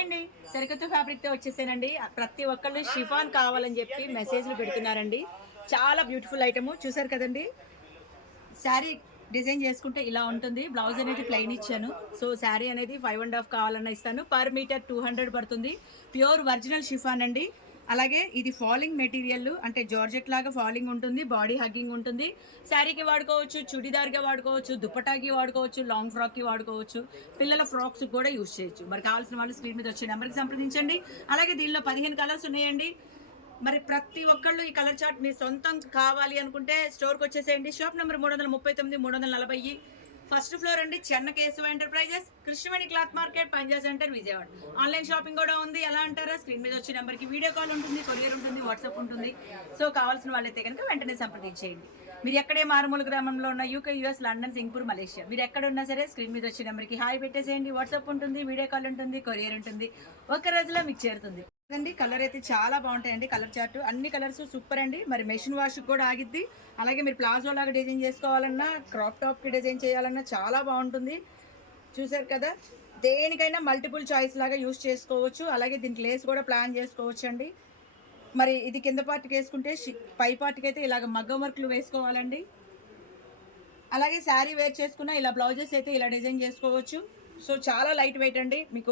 Hi అండి. సరికొత్త ఫ్యాబ్రిక్‌తో వచ్చేసానండి. ప్రతి ఒక్కళ్ళు షిఫాన్ కావాలని చెప్పి మెసేజ్‌లు పెడుతున్నారండి. చాలా బ్యూటిఫుల్ ఐటెము చూసారు కదండీ! శారీ డిజైన్ చేసుకుంటే ఇలా ఉంటుంది. బ్లౌజ్ అనేది ప్లెయిన్ ఇచ్చాను. సో, శారీ అనేది 5 ½ కావాలన్నా ఇస్తాను. పర్ మీటర్ 200 పడుతుంది. ప్యూర్ ఒరిజినల్ షిఫాన్ అండి. అలాగే ఇది ఫాలింగ్ మెటీరియల్ అంటే జార్జెట్ లాగా ఫాలింగ్ ఉంటుంది. బాడీ హగ్గింగ్ ఉంటుంది. శారీకి వాడుకోవచ్చు, చుడీదార్‌గా వాడుకోవచ్చు, దుపట్టాకి వాడుకోవచ్చు, లాంగ్ ఫ్రాక్‌కి వాడుకోవచ్చు. పిల్లల ఫ్రాక్స్‌కి కూడా యూజ్ చేయొచ్చు. మరి కావాల్సిన వాళ్ళు స్క్రీన్ మీద వచ్చే నెంబర్‌కి సంప్రదించండి. అలాగే దీనిలో 15 కలర్స్ ఉన్నాయండి. మరి ప్రతి ఒక్కళ్ళు ఈ కలర్ చార్ట్ మీ సొంతం కావాలి అనుకుంటే స్టోర్‌కి వచ్చేసేయండి. షాప్ నంబర్ 339, 340 ఫస్ట్ ఫ్లోర్ అండి. Chenna Kesava enterprises, Krishnaveni cloth market, Panja centre, Vijayawada. Online shopping కూడా ఉంది. ఎలా అంటారా? స్క్రీన్ మీద వచ్చే నెంబర్‌కి వీడియో కాల్ ఉంటుంది, కొరియర్ ఉంటుంది, వాట్సాప్ ఉంటుంది. సో కావాల్సిన వాళ్ళైతే కనుక వెంటనే సంప్రదించేయండి. మీరు ఎక్కడే మారుమూల గ్రామంలో ఉన్న UK, US, London, Singapore, Malaysia మీరు ఎక్కడున్నా సరే స్క్రీన్ మీద వచ్చే నెంబర్‌కి హాయ్ పెట్టేసేయండి. వాట్సాప్ ఉంటుంది, వీడియో కాల్ ఉంటుంది, కొరియర్ ఉంటుంది. ఒక్క రోజులో మీకు చేరుతుంది. అండి కలర్ అయితే చాలా బాగుంటాయండి. కలర్ చార్ట్ అన్ని కలర్స్ సూపర్ అండి. మరి మెషిన్ వాష్ కూడా ఆగిద్ది. అలాగే మీరు ప్లాజో లాగా డిజైన్ చేసుకోవాలన్నా, క్రాప్ టాప్కి డిజైన్ చేయాలన్నా చాలా బాగుంటుంది. చూసారు కదా! దేనికైనా మల్టిపుల్ చాయిస్ లాగా యూస్ చేసుకోవచ్చు. అలాగే దీనికి లేస్ కూడా ప్లాన్ చేసుకోవచ్చు అండి. మరి ఇది కింద పార్ట్కి వేసుకుంటే పై పార్ట్కి అయితే ఇలాగ మగ్గం వర్క్లు వేసుకోవాలండి. అలాగే శారీ వేర్ చేసుకున్న ఇలా బ్లౌజెస్ అయితే ఇలా డిజైన్ చేసుకోవచ్చు. సో చాలా లైట్ వెయిట్ అండి. మీకు